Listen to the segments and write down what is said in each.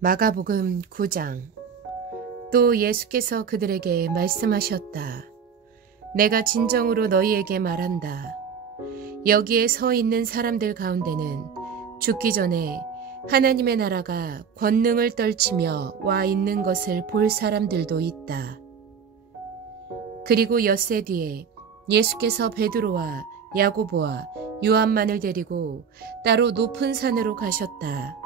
마가복음 9장. 또 예수께서 그들에게 말씀하셨다. 내가 진정으로 너희에게 말한다. 여기에 서 있는 사람들 가운데는 죽기 전에 하나님의 나라가 권능을 떨치며 와 있는 것을 볼 사람들도 있다. 그리고 엿새 뒤에 예수께서 베드로와 야고보와 요한만을 데리고 따로 높은 산으로 가셨다.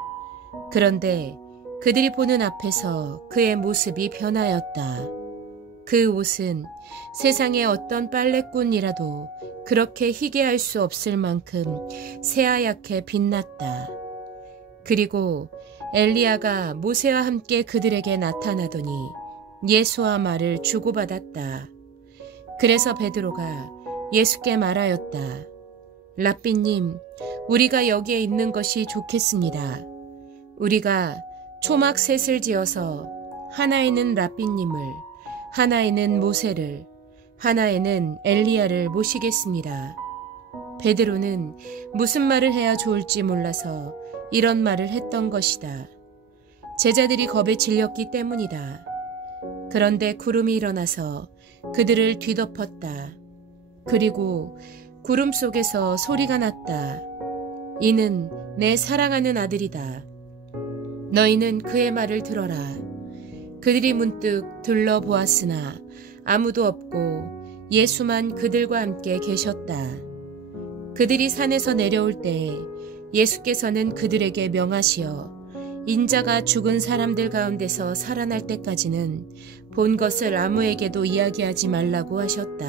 그런데 그들이 보는 앞에서 그의 모습이 변하였다. 그 옷은 세상의 어떤 빨래꾼이라도 그렇게 희게 할 수 없을 만큼 새하얗게 빛났다. 그리고 엘리야가 모세와 함께 그들에게 나타나더니 예수와 말을 주고받았다. 그래서 베드로가 예수께 말하였다. 랍비님, 우리가 여기에 있는 것이 좋겠습니다. 우리가 초막 셋을 지어서 하나에는 랍비님을, 하나에는 모세를, 하나에는 엘리야를 모시겠습니다. 베드로는 무슨 말을 해야 좋을지 몰라서 이런 말을 했던 것이다. 제자들이 겁에 질렸기 때문이다. 그런데 구름이 일어나서 그들을 뒤덮었다. 그리고 구름 속에서 소리가 났다. 이는 내 사랑하는 아들이다. 너희는 그의 말을 들어라. 그들이 문득 둘러보았으나 아무도 없고 예수만 그들과 함께 계셨다. 그들이 산에서 내려올 때에 예수께서는 그들에게 명하시어 인자가 죽은 사람들 가운데서 살아날 때까지는 본 것을 아무에게도 이야기하지 말라고 하셨다.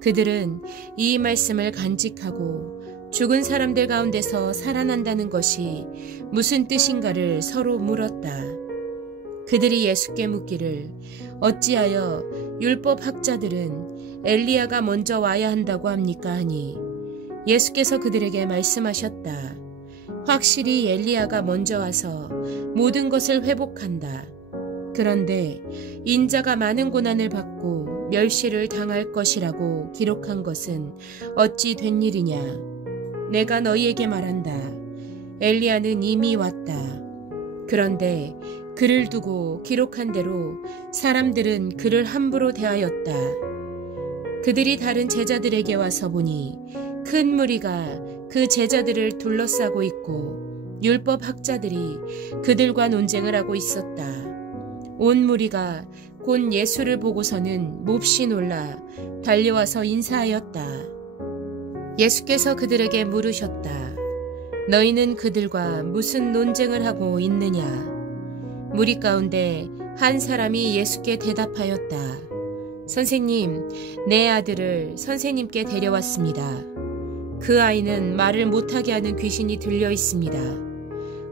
그들은 이 말씀을 간직하고 죽은 사람들 가운데서 살아난다는 것이 무슨 뜻인가를 서로 물었다. 그들이 예수께 묻기를 어찌하여 율법 학자들은 엘리야가 먼저 와야 한다고 합니까 하니 예수께서 그들에게 말씀하셨다. 확실히 엘리야가 먼저 와서 모든 것을 회복한다. 그런데 인자가 많은 고난을 받고 멸시를 당할 것이라고 기록한 것은 어찌 된 일이냐. 내가 너희에게 말한다. 엘리야는 이미 왔다. 그런데 그를 두고 기록한 대로 사람들은 그를 함부로 대하였다. 그들이 다른 제자들에게 와서 보니 큰 무리가 그 제자들을 둘러싸고 있고 율법 학자들이 그들과 논쟁을 하고 있었다. 온 무리가 곧 예수를 보고서는 몹시 놀라 달려와서 인사하였다. 예수께서 그들에게 물으셨다. 너희는 그들과 무슨 논쟁을 하고 있느냐? 무리 가운데 한 사람이 예수께 대답하였다. 선생님, 내 아들을 선생님께 데려왔습니다. 그 아이는 말을 못하게 하는 귀신이 들려 있습니다.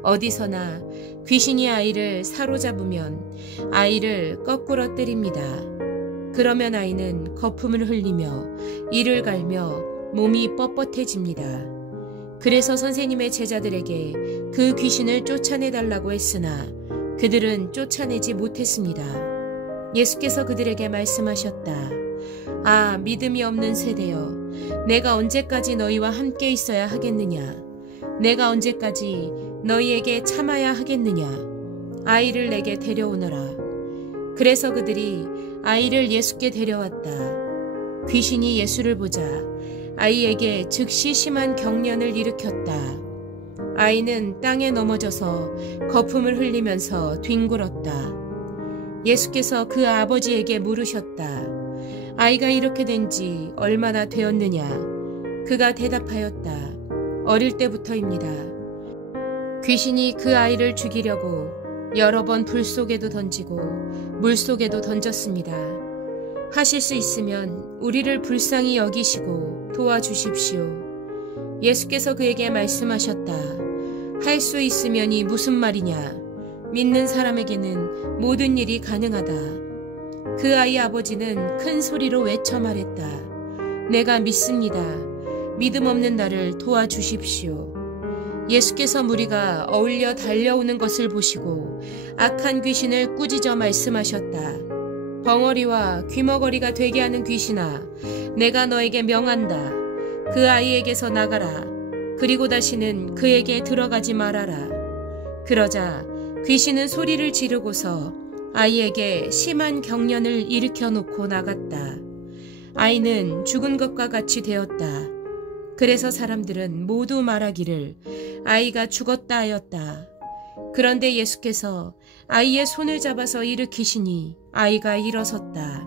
어디서나 귀신이 아이를 사로잡으면 아이를 거꾸로 때립니다. 그러면 아이는 거품을 흘리며 이를 갈며 몸이 뻣뻣해집니다. 그래서 선생님의 제자들에게 그 귀신을 쫓아내달라고 했으나 그들은 쫓아내지 못했습니다. 예수께서 그들에게 말씀하셨다. 아, 믿음이 없는 세대여, 내가 언제까지 너희와 함께 있어야 하겠느냐? 내가 언제까지 너희에게 참아야 하겠느냐? 아이를 내게 데려오너라. 그래서 그들이 아이를 예수께 데려왔다. 귀신이 예수를 보자 아이에게 즉시 심한 경련을 일으켰다. 아이는 땅에 넘어져서 거품을 흘리면서 뒹굴었다. 예수께서 그 아버지에게 물으셨다. 아이가 이렇게 된 지 얼마나 되었느냐? 그가 대답하였다. 어릴 때부터입니다. 귀신이 그 아이를 죽이려고 여러 번 불 속에도 던지고 물 속에도 던졌습니다. 하실 수 있으면 우리를 불쌍히 여기시고 도와주십시오. 예수께서 그에게 말씀하셨다. 할 수 있으면이 무슨 말이냐? 믿는 사람에게는 모든 일이 가능하다. 그 아이 아버지는 큰 소리로 외쳐 말했다. 내가 믿습니다. 믿음 없는 나를 도와주십시오. 예수께서 무리가 어울려 달려오는 것을 보시고 악한 귀신을 꾸짖어 말씀하셨다. 벙어리와 귀머거리가 되게 하는 귀신아, 내가 너에게 명한다. 그 아이에게서 나가라. 그리고 다시는 그에게 들어가지 말아라. 그러자 귀신은 소리를 지르고서 아이에게 심한 경련을 일으켜 놓고 나갔다. 아이는 죽은 것과 같이 되었다. 그래서 사람들은 모두 말하기를 아이가 죽었다 하였다. 그런데 예수께서 아이의 손을 잡아서 일으키시니 아이가 일어섰다.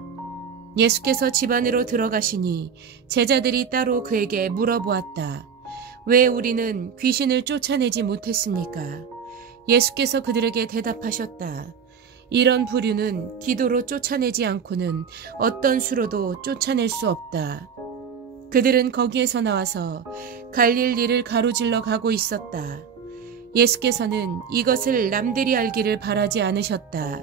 예수께서 집 안으로 들어가시니 제자들이 따로 그에게 물어보았다. 왜 우리는 귀신을 쫓아내지 못했습니까? 예수께서 그들에게 대답하셨다. 이런 부류는 기도로 쫓아내지 않고는 어떤 수로도 쫓아낼 수 없다. 그들은 거기에서 나와서 갈릴리를 가로질러 가고 있었다. 예수께서는 이것을 남들이 알기를 바라지 않으셨다.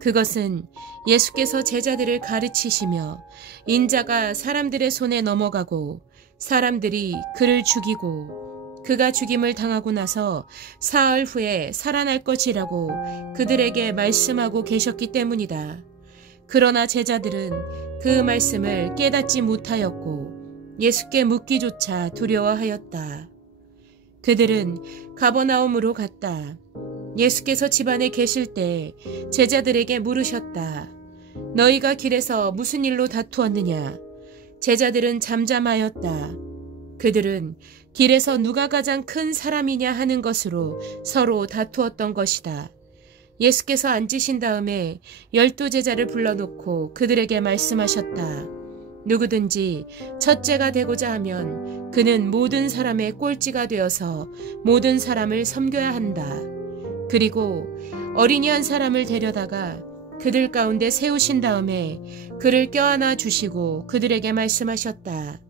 그것은 예수께서 제자들을 가르치시며 인자가 사람들의 손에 넘어가고 사람들이 그를 죽이고 그가 죽임을 당하고 나서 사흘 후에 살아날 것이라고 그들에게 말씀하고 계셨기 때문이다. 그러나 제자들은 그 말씀을 깨닫지 못하였고 예수께 묻기조차 두려워하였다. 그들은 가버나움으로 갔다. 예수께서 집안에 계실 때 제자들에게 물으셨다. 너희가 길에서 무슨 일로 다투었느냐? 제자들은 잠잠하였다. 그들은 길에서 누가 가장 큰 사람이냐 하는 것으로 서로 다투었던 것이다. 예수께서 앉으신 다음에 12제자를 불러놓고 그들에게 말씀하셨다. 누구든지 첫째가 되고자 하면 그는 모든 사람의 꼴찌가 되어서 모든 사람을 섬겨야 한다. 그리고 어린이 한 사람을 데려다가 그들 가운데 세우신 다음에 그를 껴안아 주시고 그들에게 말씀하셨다.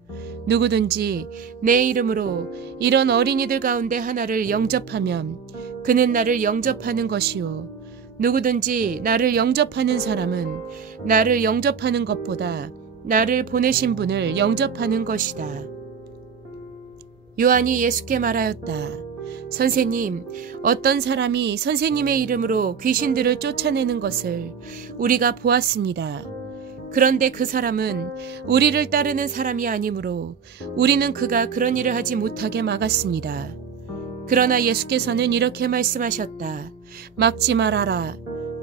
누구든지 내 이름으로 이런 어린이들 가운데 하나를 영접하면 그는 나를 영접하는 것이요. 누구든지 나를 영접하는 사람은 나를 영접하는 것보다 나를 보내신 분을 영접하는 것이다. 요한이 예수께 말하였다. 선생님, 어떤 사람이 선생님의 이름으로 귀신들을 쫓아내는 것을 우리가 보았습니다. 그런데 그 사람은 우리를 따르는 사람이 아니므로 우리는 그가 그런 일을 하지 못하게 막았습니다. 그러나 예수께서는 이렇게 말씀하셨다. 막지 말아라.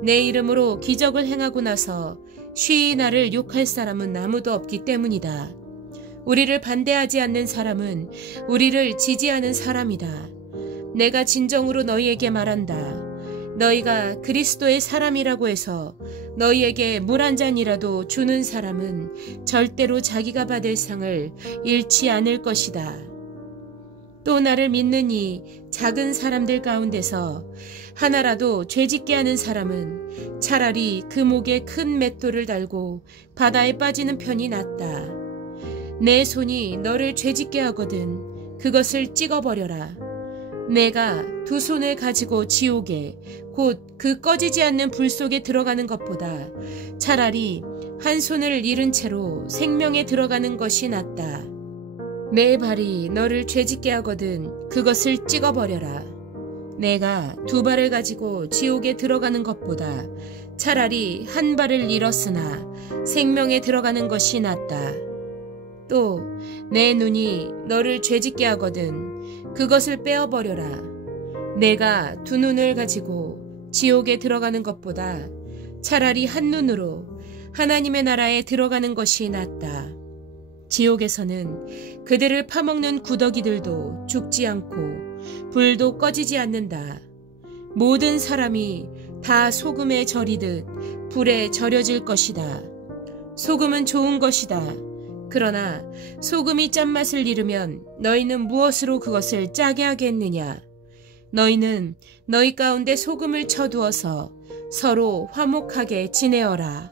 내 이름으로 기적을 행하고 나서 쉬이 나를 욕할 사람은 아무도 없기 때문이다. 우리를 반대하지 않는 사람은 우리를 지지하는 사람이다. 내가 진정으로 너희에게 말한다. 너희가 그리스도의 사람이라고 해서 너희에게 물 한 잔이라도 주는 사람은 절대로 자기가 받을 상을 잃지 않을 것이다. 또 나를 믿는 이 작은 사람들 가운데서 하나라도 죄짓게 하는 사람은 차라리 그 목에 큰 맷돌을 달고 바다에 빠지는 편이 낫다. 내 손이 너를 죄짓게 하거든 그것을 찍어버려라. 내가 두 손을 가지고 지옥에 곧 그 꺼지지 않는 불 속에 들어가는 것보다 차라리 한 손을 잃은 채로 생명에 들어가는 것이 낫다. 내 발이 너를 죄짓게 하거든 그것을 찍어버려라. 내가 두 발을 가지고 지옥에 들어가는 것보다 차라리 한 발을 잃었으나 생명에 들어가는 것이 낫다. 또 내 눈이 너를 죄짓게 하거든 그것을 빼어버려라. 내가 두 눈을 가지고 지옥에 들어가는 것보다 차라리 한 눈으로 하나님의 나라에 들어가는 것이 낫다. 지옥에서는 그들을 파먹는 구더기들도 죽지 않고 불도 꺼지지 않는다. 모든 사람이 다 소금에 절이듯 불에 절여질 것이다. 소금은 좋은 것이다. 그러나 소금이 짠맛을 잃으면 너희는 무엇으로 그것을 짜게 하겠느냐? 너희는 너희 가운데 소금을 쳐두어서 서로 화목하게 지내어라.